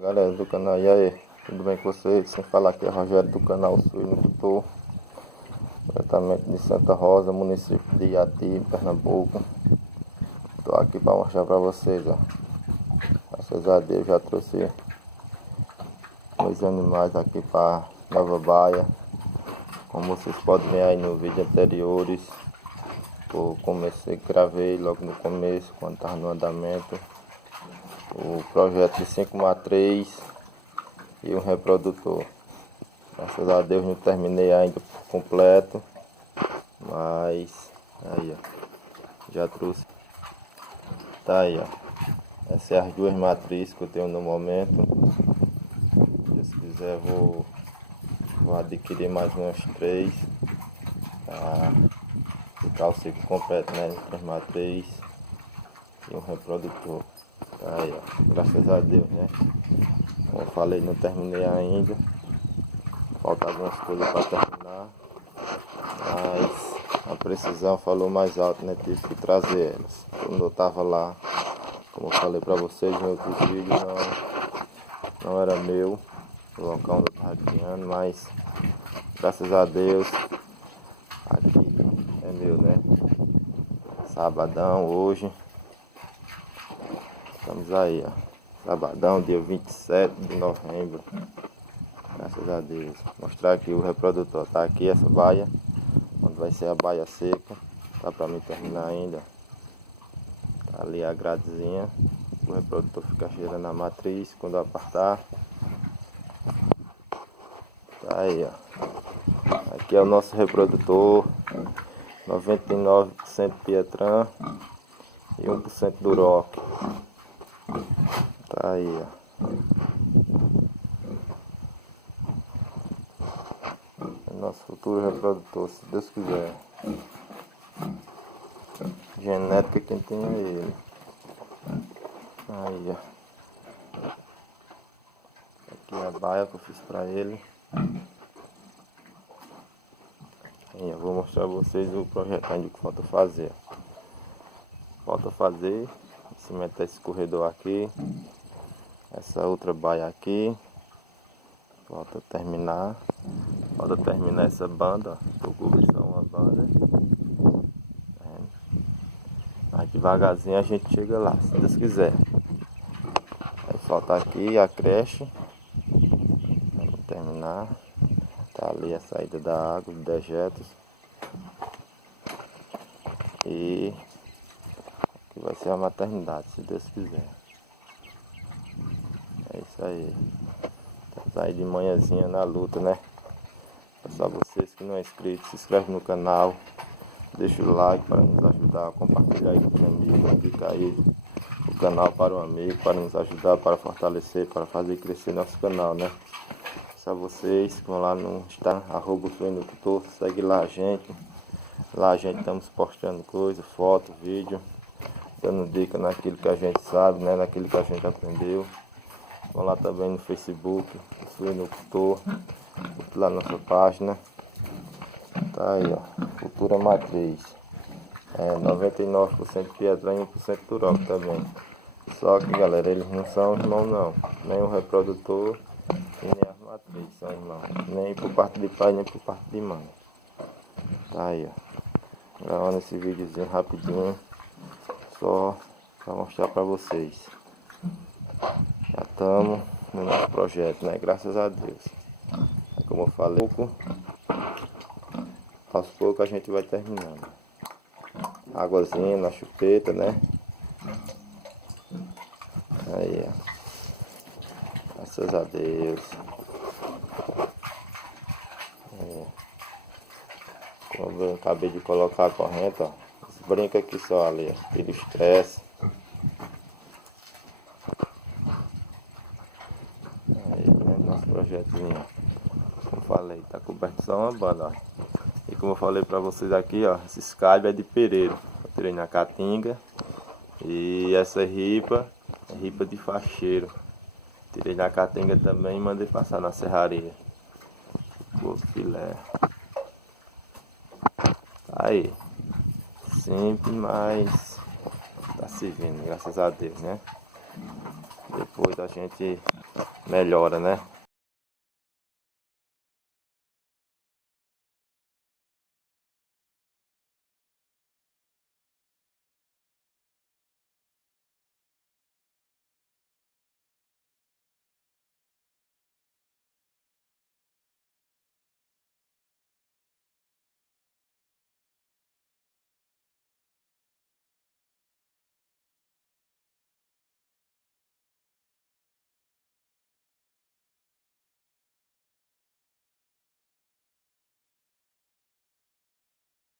Galera do canal, e aí, tudo bem com vocês? Sem falar que é Rogério do canal Suinocultor, diretamente de Santa Rosa, município de Iati, Pernambuco. Tô aqui para mostrar para vocês, ó. Graças a Deus já trouxe meus animais aqui para Nova Baia. Como vocês podem ver aí no vídeo anteriores, eu gravei logo no começo, quando estava no andamento, o projeto de 5 matrizes e um reprodutor. Graças a Deus não terminei ainda por completo, mas aí ó, já trouxe. Tá aí ó, essas são as duas matrizes que eu tenho no momento. Se quiser vou adquirir mais umas 3 para ficar o ciclo completo, né? 3 matrizes e um reprodutor. Tá aí ó, graças a Deus, né? Como eu falei, não terminei ainda. Falta algumas coisas para terminar, mas a precisão falou mais alto, né? Tive que trazer elas. Quando eu tava lá, como eu falei para vocês em outros vídeos, não era meu o local onde eu tava criando, mas graças a Deus aqui é meu, né? Sabadão hoje, estamos aí, ó. Sabadão, dia 27 de novembro. Graças a Deus. Vou mostrar aqui o reprodutor. Tá aqui essa baia, onde vai ser a baia seca. Tá para mim terminar ainda. Tá ali a gradezinha. O reprodutor fica cheirando a matriz quando eu apartar. Tá aí, ó. Aqui é o nosso reprodutor. 99% Pietran e 1% Duroc. Tá aí, ó. Nosso futuro reprodutor, se Deus quiser. Genética quem tem é ele. Aí, ó. Aqui é a baia que eu fiz pra ele. Aí, eu vou mostrar pra vocês o projeto ainda que falta fazer. Falta fazer cimentar esse corredor aqui. Essa outra baia aqui. Falta terminar essa banda, ó. Vou cobrir só uma banda. Mas devagarzinho a gente chega lá, se Deus quiser. Aí falta aqui a creche. Vamos terminar. Tá ali a saída da água, dos dejetos. E aqui vai ser a maternidade, se Deus quiser. É isso aí. Estamos aí de manhãzinha na luta, né? Só vocês que não é inscrito, se inscreve no canal, deixa o like para nos ajudar, compartilhar aí com os amigos, indicar aí o canal para um amigo, para nos ajudar, para fortalecer, para fazer crescer nosso canal, né? Só vocês que vão lá no Instagram, @suinocultor, segue lá a gente. Lá a gente estamos postando coisas, fotos, vídeo, dando dica naquilo que a gente sabe, né? Naquilo que a gente aprendeu. Vão lá também no Facebook, Suinocultor. Lá na nossa página. Tá aí, ó. Futura matriz. 99% Pietran e 1% Duroc também. Só que, galera, eles não são irmãos não. Nem o reprodutor e nem as matrizes são irmãos. Nem por parte de pai, nem por parte de mãe. Tá aí, ó. Gravando esse videozinho rapidinho. Só pra mostrar pra vocês. Já estamos no nosso projeto, né? Graças a Deus. Como eu falei, aos poucos a gente vai terminando. Águazinha na chupeta, né? Aí, ó. Graças a Deus. Como eu acabei de colocar a corrente, ó. Brinca aqui só ali, ó. Tira o estresse. Aí, né? Nosso projetozinho. Como eu falei, tá coberto só uma banda, ó. E como eu falei pra vocês aqui, ó, esse scalp é de pereiro. Eu tirei na caatinga. E essa ripa é ripa de facheiro. Tirei na caatinga também e mandei passar na serraria. Ficou filé. Tá aí. Simples, mas tá servindo, graças a Deus, né? Depois a gente melhora, né?